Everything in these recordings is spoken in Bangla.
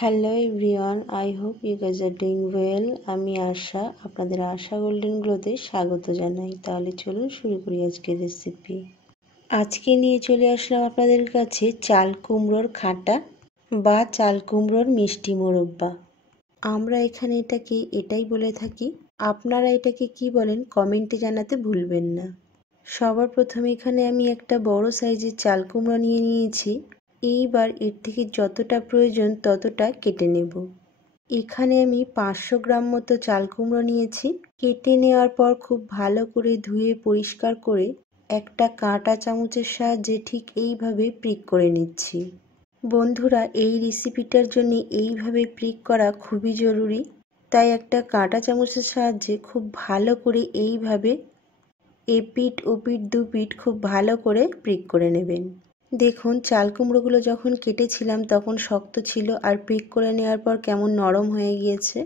Hello everyone, I hope you guys are doing well. আমি আশা, আপনাদের আশা গোল্ডেন গ্লোতে স্বাগত জানাই। তাহলে চলুন শুরু করি আজকের রেসিপি। আজকে নিয়ে চলে আসলাম আপনাদের কাছে চাল কুমড়োর খাটা বা চাল কুমড়োর মিষ্টি মোরব্বা। আমরা এখানে এটাকে এটাই বলে থাকি, আপনারা এটাকে কি বলেন কমেন্টে জানাতে ভুলবেন না। সবার প্রথমে এখানে আমি একটা বড় সাইজের চাল কুমড়ো নিয়ে নিয়েছি। এইবার এর থেকে যতটা প্রয়োজন ততটা কেটে নেব। এখানে আমি 500 গ্রাম মতো চাল কুমড়ো নিয়েছি। কেটে নেওয়ার পর খুব ভালো করে ধুয়ে পরিষ্কার করে একটা কাঁটা চামচের সাহায্যে ঠিক এইভাবে প্রিক করে নিচ্ছি। বন্ধুরা, এই রেসিপিটার জন্য এইভাবে প্রিক করা খুবই জরুরি, তাই একটা কাঁটা চামচের সাহায্যে খুব ভালো করে এইভাবে এপিঠ ওপিঠ দুপিঠ খুব ভালো করে প্রিক করে নেবেন। দেখুন, চাল কুমড়োগুলো যখন কেটেছিলাম তখন শক্ত ছিল, আর প্রিক করে নেওয়ার পর কেমন নরম হয়ে গিয়েছে।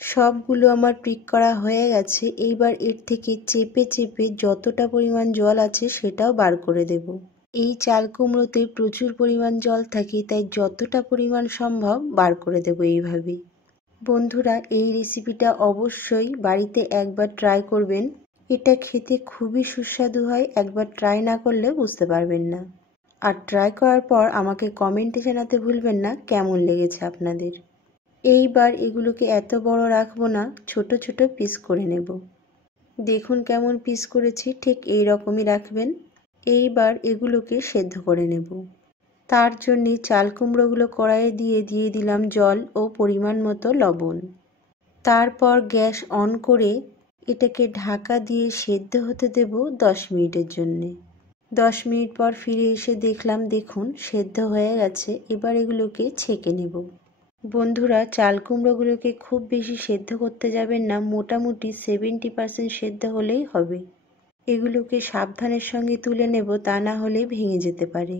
সবগুলো আমার প্রিক করা হয়ে গেছে। এইবার এর থেকে চেপে চেপে যতটা পরিমাণ জল আছে সেটাও বার করে দেব। এই চাল কুমড়োতে প্রচুর পরিমাণ জল থাকে, তাই যতটা পরিমাণ সম্ভব বার করে দেব এইভাবে। বন্ধুরা, এই রেসিপিটা অবশ্যই বাড়িতে একবার ট্রাই করবেন। এটা খেতে খুবই সুস্বাদু হয়, একবার ট্রাই না করলে বুঝতে পারবেন না। আর ট্রাই করার পর আমাকে কমেন্টে জানাতে ভুলবেন না কেমন লেগেছে আপনাদের। এইবার এগুলোকে এত বড় রাখবো না, ছোট ছোট পিস করে নেব। দেখুন কেমন পিস করেছি, ঠিক এই রকমই রাখবেন। এইবার এগুলোকে সেদ্ধ করে নেব। তার জন্যে চাল কুমড়োগুলো কড়াইয়ে দিয়ে দিলাম জল ও পরিমাণ মতো লবণ। তারপর গ্যাস অন করে এটাকে ঢাকা দিয়ে সেদ্ধ হতে দেব 10 মিনিটের জন্যে। 10 মিনিট পর ফিরে এসে দেখলাম, দেখুন সেদ্ধ হয়ে গেছে। এবার এগুলোকে ছেঁকে নেব। বন্ধুরা, চাল কুমড়োগুলোকে খুব বেশি সেদ্ধ করতে যাবেন না, মোটামুটি 70% সেদ্ধ হলেই হবে। এগুলোকে সাবধানের সঙ্গে তুলে নেব, তা না হলে ভেঙে যেতে পারে।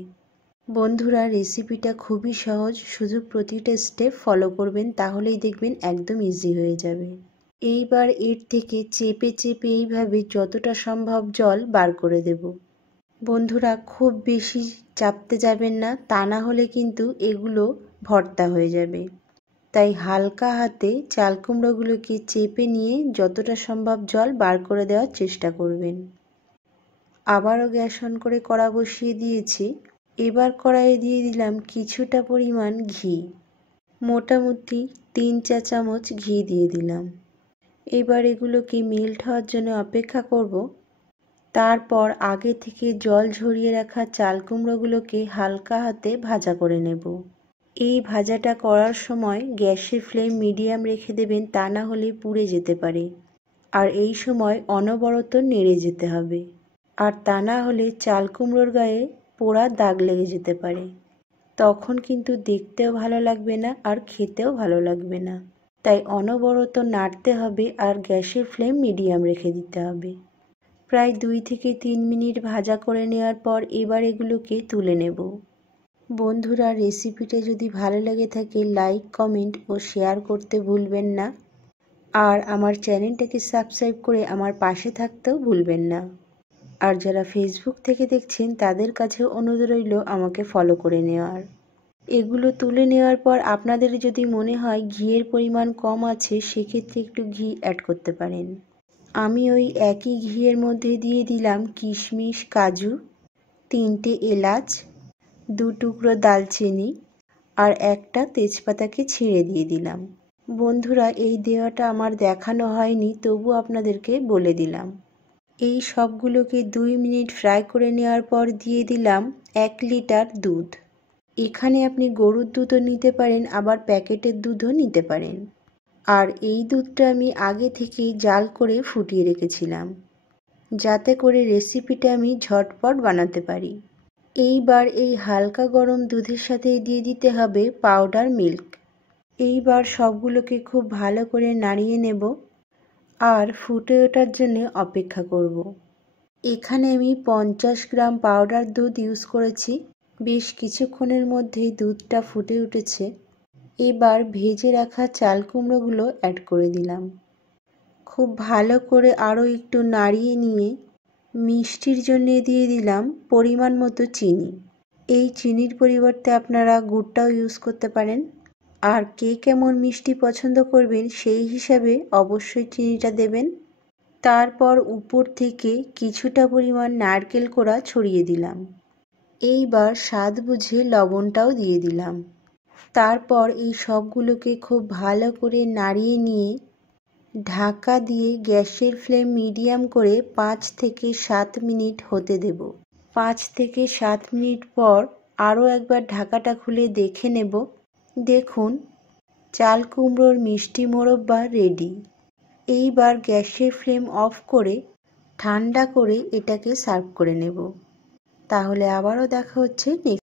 বন্ধুরা, রেসিপিটা খুবই সহজ, শুধু প্রতিটা স্টেপ ফলো করবেন, তাহলেই দেখবেন একদম ইজি হয়ে যাবে। এইবার এর থেকে চেপে চেপে এইভাবে যতটা সম্ভব জল বার করে দেব। বন্ধুরা, খুব বেশি চাপতে যাবেন না, তা না হলে কিন্তু এগুলো ভর্তা হয়ে যাবে। তাই হালকা হাতে চাল কুমড়োগুলোকে চেপে নিয়ে যতটা সম্ভব জল বার করে দেওয়ার চেষ্টা করবেন। আবারও গ্যাস অন করে কড়া বসিয়ে দিয়েছি। এবার কড়াইয়ে দিয়ে দিলাম কিছুটা পরিমাণ ঘি, মোটামুটি 3 চা চামচ ঘি দিয়ে দিলাম। এবার এগুলোকে মেল্ট হওয়ার জন্য অপেক্ষা করব। তারপর আগে থেকে জল ঝরিয়ে রাখা চাল কুমড়োগুলোকে হালকা হাতে ভাজা করে নেব। এই ভাজাটা করার সময় গ্যাসের ফ্লেম মিডিয়াম রেখে দেবেন, তা না হলে পুড়ে যেতে পারে। আর এই সময় অনবরত নেড়ে যেতে হবে, আর তা না হলে চাল কুমড়োর গায়ে পোড়া দাগ লেগে যেতে পারে। তখন কিন্তু দেখতেও ভালো লাগবে না আর খেতেও ভালো লাগবে না। তাই অনবরত নাড়তে হবে আর গ্যাসের ফ্লেম মিডিয়াম রেখে দিতে হবে। প্রায় 2 থেকে 3 মিনিট ভাজা করে নেওয়ার পর এবার এগুলোকে তুলে নেব। বন্ধুরা, রেসিপিটা যদি ভালো লেগে থাকে লাইক, কমেন্ট ও শেয়ার করতে ভুলবেন না। আর আমার চ্যানেলটাকে সাবস্ক্রাইব করে আমার পাশে থাকতেও ভুলবেন না। আর যারা ফেসবুক থেকে দেখছেন তাদের কাছেও অনুরোধ রইল আমাকে ফলো করে নেওয়ার। এগুলো তুলে নেওয়ার পর আপনাদের যদি মনে হয় ঘিয়ের পরিমাণ কম আছে, সেক্ষেত্রে একটু ঘি অ্যাড করতে পারেন। আমি ওই একই ঘিয়ের মধ্যে দিয়ে দিলাম কিশমিশ, কাজু, 3টে এলাচ, 2 টুকরো দালচিনি আর একটা তেজপাতাকে ছিঁড়ে দিয়ে দিলাম। বন্ধুরা, এই দেওয়াটা আমার দেখানো হয়নি, তবু আপনাদেরকে বলে দিলাম। এই সবগুলোকে 2 মিনিট ফ্রাই করে নেওয়ার পর দিয়ে দিলাম 1 লিটার দুধ। এখানে আপনি গরুর দুধও নিতে পারেন, আবার প্যাকেটের দুধও নিতে পারেন। আর এই দুধটা আমি আগে থেকেই জাল করে ফুটিয়ে রেখেছিলাম, যাতে করে রেসিপিটা আমি ঝটপট বানাতে পারি। এইবার এই হালকা গরম দুধের সাথে দিয়ে দিতে হবে পাউডার মিল্ক। এইবার সবগুলোকে খুব ভালো করে নাড়িয়ে নেব আর ফুটে ওঠার জন্য অপেক্ষা করব। এখানে আমি 50 গ্রাম পাউডার দুধ ইউজ করেছি। বেশ কিছুক্ষণের মধ্যেই দুধটা ফুটে উঠেছে। এবার ভেজে রাখা চাল কুমড়োগুলো অ্যাড করে দিলাম। খুব ভালো করে আরও একটু নাড়িয়ে নিয়ে মিষ্টির জন্য দিয়ে দিলাম পরিমাণ মতো চিনি। এই চিনির পরিবর্তে আপনারা গুড়টাও ইউজ করতে পারেন। আর কে কেমন মিষ্টি পছন্দ করবেন সেই হিসাবে অবশ্যই চিনিটা দেবেন। তারপর উপর থেকে কিছুটা পরিমাণ নারকেল কোড়া ছড়িয়ে দিলাম। এইবার স্বাদ বুঝে লবণটাও দিয়ে দিলাম। তারপর এই সবগুলোকে খুব ভালো করে নাড়িয়ে নিয়ে ঢাকা দিয়ে গ্যাসের ফ্লেম মিডিয়াম করে 5 থেকে 7 মিনিট হতে দেব। 5 থেকে 7 মিনিট পর আরও একবার ঢাকাটা খুলে দেখে নেব। দেখুন চাল কুমড়োর মিষ্টি মোরব্বা রেডি। এইবার গ্যাসের ফ্লেম অফ করে ঠান্ডা করে এটাকে সার্ভ করে নেব। তাহলে আবারও দেখা হচ্ছে নেক্সট